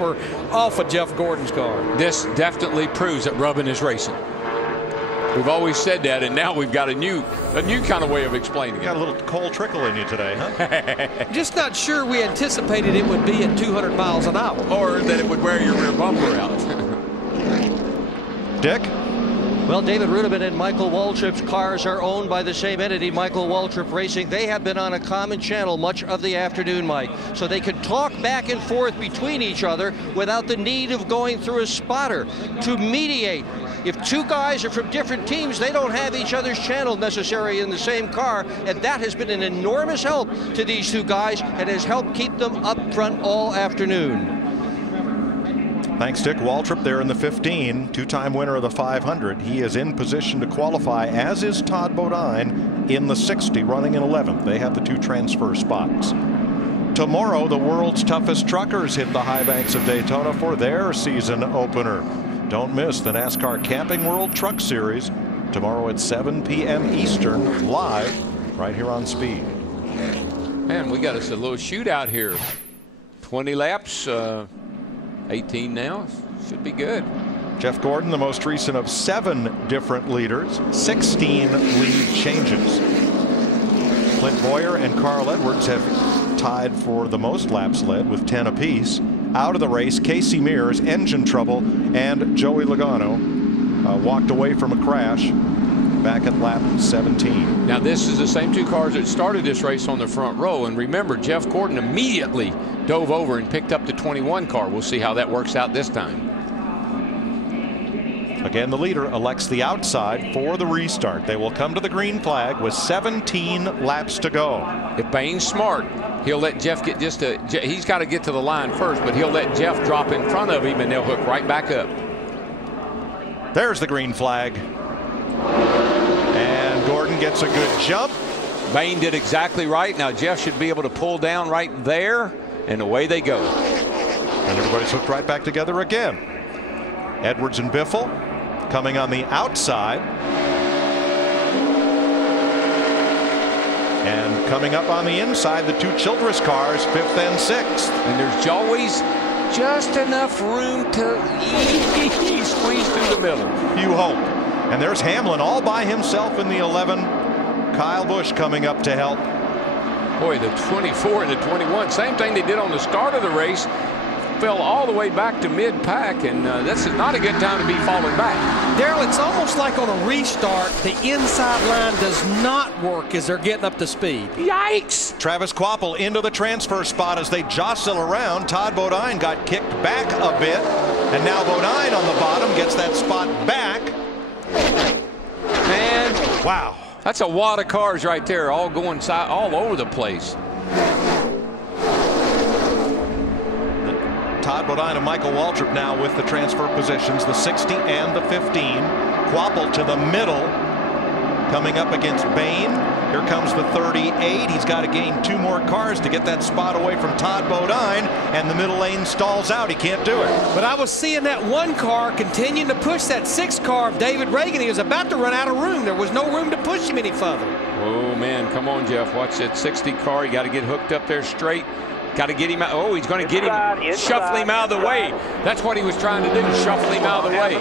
off of Jeff Gordon's car. This definitely proves that rubbing is racing. We've always said that, and now we've got a new kind of way of explaining it. Got a little cold trickle in you today, huh? Just not sure we anticipated it would be at 200 miles an hour. Or that it would wear your rear bumper out. Dick? Well, David Rudiman and Michael Waltrip's cars are owned by the same entity, Michael Waltrip Racing. They have been on a common channel much of the afternoon, Mike. So they can talk back and forth between each other without the need of going through a spotter to mediate. If two guys are from different teams, they don't have each other's channel necessary in the same car, and that has been an enormous help to these two guys and has helped keep them up front all afternoon. Thanks, Dick. Waltrip there in the 15, two-time winner of the 500. He is in position to qualify, as is Todd Bodine in the 60, running in 11th. They have the two transfer spots. Tomorrow, the world's toughest truckers hit the high banks of Daytona for their season opener. Don't miss the NASCAR Camping World Truck Series tomorrow at 7 p.m. Eastern, live right here on Speed. Man, we got us a little shootout here. 20 laps. 18 now. Should be good. Jeff Gordon, the most recent of 7 different leaders, 16 lead changes. Clint Boyer and Carl Edwards have tied for the most laps led with 10 apiece. Out of the race, Casey Mears, engine trouble, and Joey Logano walked away from a crash back at lap 17. Now this is the same two cars that started this race on the front row, and remember, Jeff Gordon immediately dove over and picked up the 21 car. We'll see how that works out this time. Again, the leader elects the outside for the restart. They will come to the green flag with 17 laps to go. If Bain's smart, he'll let Jeff get he's got to get to the line first, but he'll let Jeff drop in front of him and they'll hook right back up. There's the green flag. And Gordon gets a good jump. Bain did exactly right. Now Jeff should be able to pull down right there, and away they go. And everybody's hooked right back together again. Edwards and Biffle coming on the outside. And coming up on the inside, the two Childress cars, 5th and 6th. And there's always just enough room to squeeze through the middle. You hope. And there's Hamlin all by himself in the 11. Kyle Busch coming up to help. Boy, the 24 and the 21, same thing they did on the start of the race. Fell all the way back to mid-pack, and this is not a good time to be falling back. Daryl, it's almost like on a restart, the inside line does not work as they're getting up to speed. Yikes! Travis Kvapil into the transfer spot as they jostle around. Todd Bodine got kicked back a bit, and now Bodine on the bottom gets that spot back. Man, wow. That's a wad of cars right there, all going all over the place. Todd Bodine and Michael Waltrip now with the transfer positions, the 60 and the 15. Kvapil to the middle, coming up against Bain. Here comes the 38. He's got to gain 2 more cars to get that spot away from Todd Bodine, and the middle lane stalls out. He can't do it. But I was seeing that 1 car continuing to push that 6 car of David Reagan. He was about to run out of room. There was no room to push him any further. Oh, man, come on, Jeff. Watch that 60 car. You got to get hooked up there straight. Got to get him out. Oh, he's going to get him, shuffle him out of the way. That's what he was trying to do, shuffle him out of the way.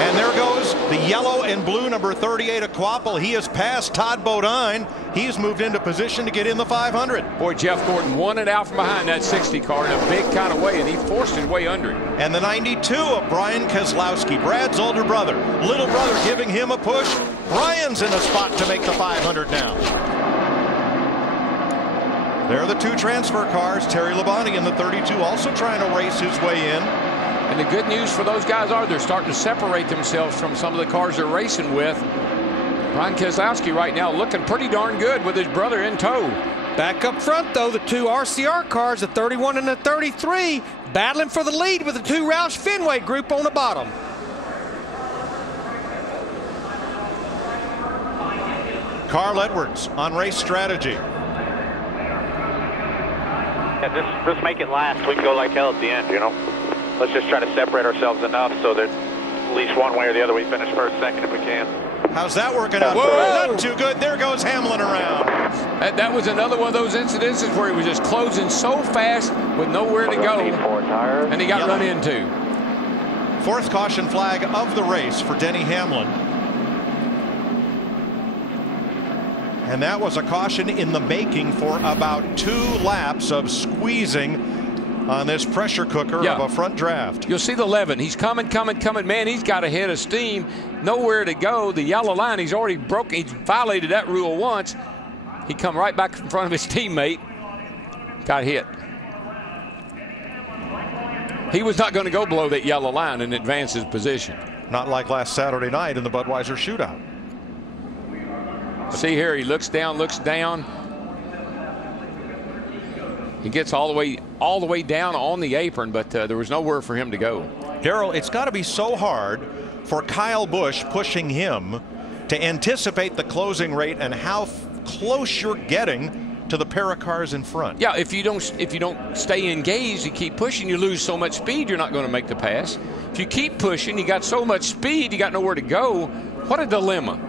And there goes the yellow and blue number 38 of Kvapil. He has passed Todd Bodine. He's moved into position to get in the 500. Boy, Jeff Gordon won it out from behind that 60 car in a big kind of way, and he forced his way under it. And the 92 of Brian Keselowski, Brad's older brother. Little brother giving him a push. Brian's in a spot to make the 500 now. There are the 2 transfer cars. Terry Labonte in the 32 also trying to race his way in. And the good news for those guys are they're starting to separate themselves from some of the cars they're racing with. Brian Keselowski right now looking pretty darn good with his brother in tow. Back up front, though, the 2 RCR cars, the 31 and the 33, battling for the lead with the 2 Roush Fenway group on the bottom. Carl Edwards on race strategy. Yeah, just make it last. We can go like hell at the end, you know. Let's just try to separate ourselves enough so that at least one way or the other we finish first, second if we can. How's that working out? Whoa. Not too good. There goes Hamlin around. That was another one of those incidences where he was just closing so fast with nowhere to go, and he got run into. Fourth caution flag of the race for Denny Hamlin. And that was a caution in the making for about 2 laps of squeezing on this pressure cooker of a front draft. You'll see the 11. He's coming. Man, he's got a head of steam. Nowhere to go. The yellow line, he's already broken. He's violated that rule once. He come right back in front of his teammate. Got hit. He was not going to go below that yellow line and advance his position. Not like last Saturday night in the Budweiser shootout. See here, he looks down. He gets all the way down on the apron, but there was nowhere for him to go. Darrell, it's got to be so hard for Kyle Busch pushing him to anticipate the closing rate and how close you're getting to the pair of cars in front. Yeah, if you don't stay engaged, you keep pushing, you lose so much speed, you're not going to make the pass. If you keep pushing, you got so much speed, you got nowhere to go. What a dilemma.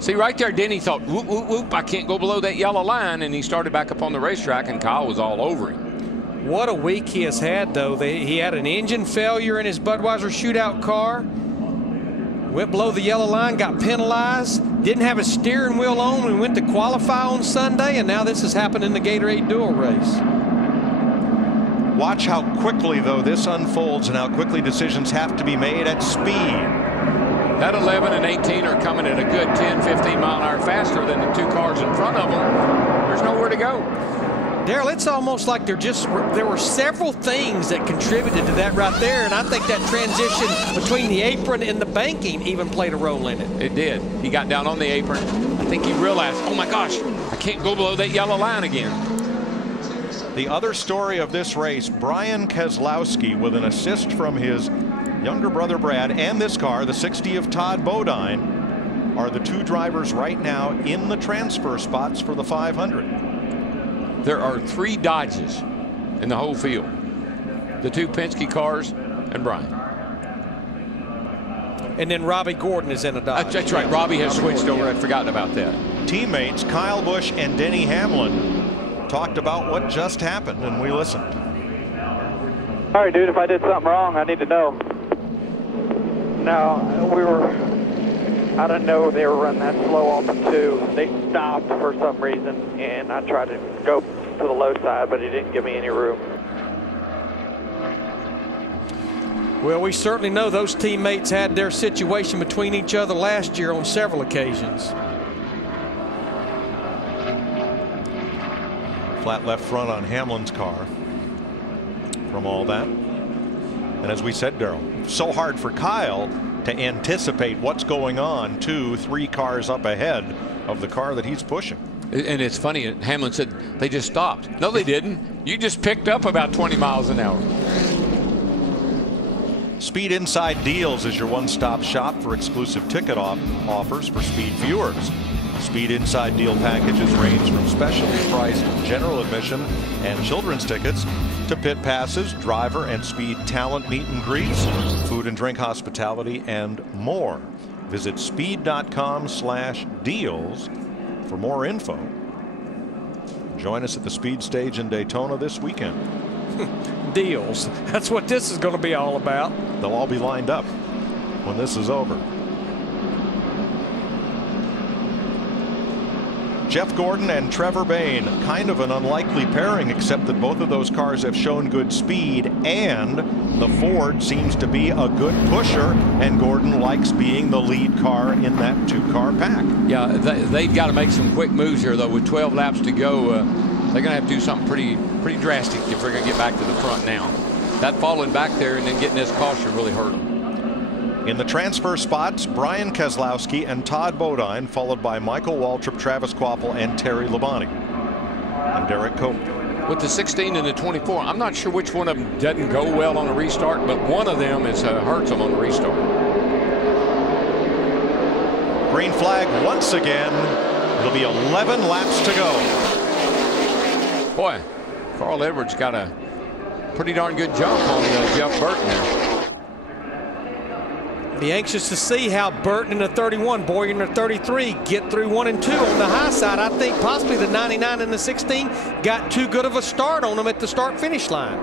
See, right there, Denny thought, whoop, whoop, whoop, I can't go below that yellow line, and he started back up on the racetrack, and Kyle was all over him. What a week he has had, though. He had an engine failure in his Budweiser shootout car. Went below the yellow line, got penalized. Didn't have his steering wheel on when we went to qualify on Sunday, and now this has happened in the Gatorade Duel race. Watch how quickly, though, this unfolds and how quickly decisions have to be made at speed. That 11 and 18 are coming at a good 10, 15 mile an hour faster than the 2 cars in front of them. There's nowhere to go. Darrell, it's almost like there were several things that contributed to that right there, and I think that transition between the apron and the banking even played a role in it. It did. He got down on the apron. I think he realized, oh my gosh, I can't go below that yellow line again. The other story of this race, Brian Keselowski with an assist from his younger brother Brad and this car, the 60 of Todd Bodine, are the 2 drivers right now in the transfer spots for the 500. There are 3 Dodges in the whole field. The 2 Penske cars and Brian. And then Robbie Gordon is in a Dodge. That's right. Robbie has switched over. I'd forgotten about that. Teammates Kyle Busch and Denny Hamlin talked about what just happened, and we listened. All right, dude, if I did something wrong, I need to know. No, I didn't know they were running that slow off the 2. They stopped for some reason, and I tried to go to the low side, but he didn't give me any room. Well, we certainly know those teammates had their situation between each other last year on several occasions. Flat left front on Hamlin's car from all that. And as we said, Darrell, so hard for Kyle to anticipate what's going on 2, 3 cars up ahead of the car that he's pushing. And it's funny, Hamlin said they just stopped. No, they didn't. You just picked up about 20 miles an hour. Speed Inside Deals is your one-stop shop for exclusive ticket offers for Speed viewers. Speed Inside Deal packages range from specially priced general admission and children's tickets to pit passes, driver and speed talent meet and greets, food and drink hospitality, and more. Visit speed.com/deals for more info. Join us at the Speed Stage in Daytona this weekend. Deals. That's what this is going to be all about. They'll all be lined up when this is over. Jeff Gordon and Trevor Bayne, kind of an unlikely pairing, except that both of those cars have shown good speed, and the Ford seems to be a good pusher, and Gordon likes being the lead car in that 2-car pack. Yeah, they've got to make some quick moves here, though. With 12 laps to go, they're going to have to do something pretty drastic if they're going to get back to the front now. That falling back there and then getting this caution really hurt them. In the transfer spots, Brian Keselowski and Todd Bodine, followed by Michael Waltrip, Travis Kvapil, and Terry Labonte. I'm Derek Cope. With the 16 and the 24, I'm not sure which one of them doesn't go well on a restart, but one of them hurts them on the restart. Green flag once again. It'll be 11 laps to go. Boy, Carl Edwards got a pretty darn good jump on Jeff Burton there. Be anxious to see how Burton in the 31, Boyer in the 33 get through 1 and 2 on the high side. I think possibly the 99 and the 16 got too good of a start on them at the start-finish line.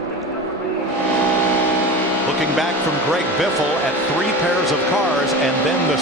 Looking back from Greg Biffle at 3 pairs of cars and then the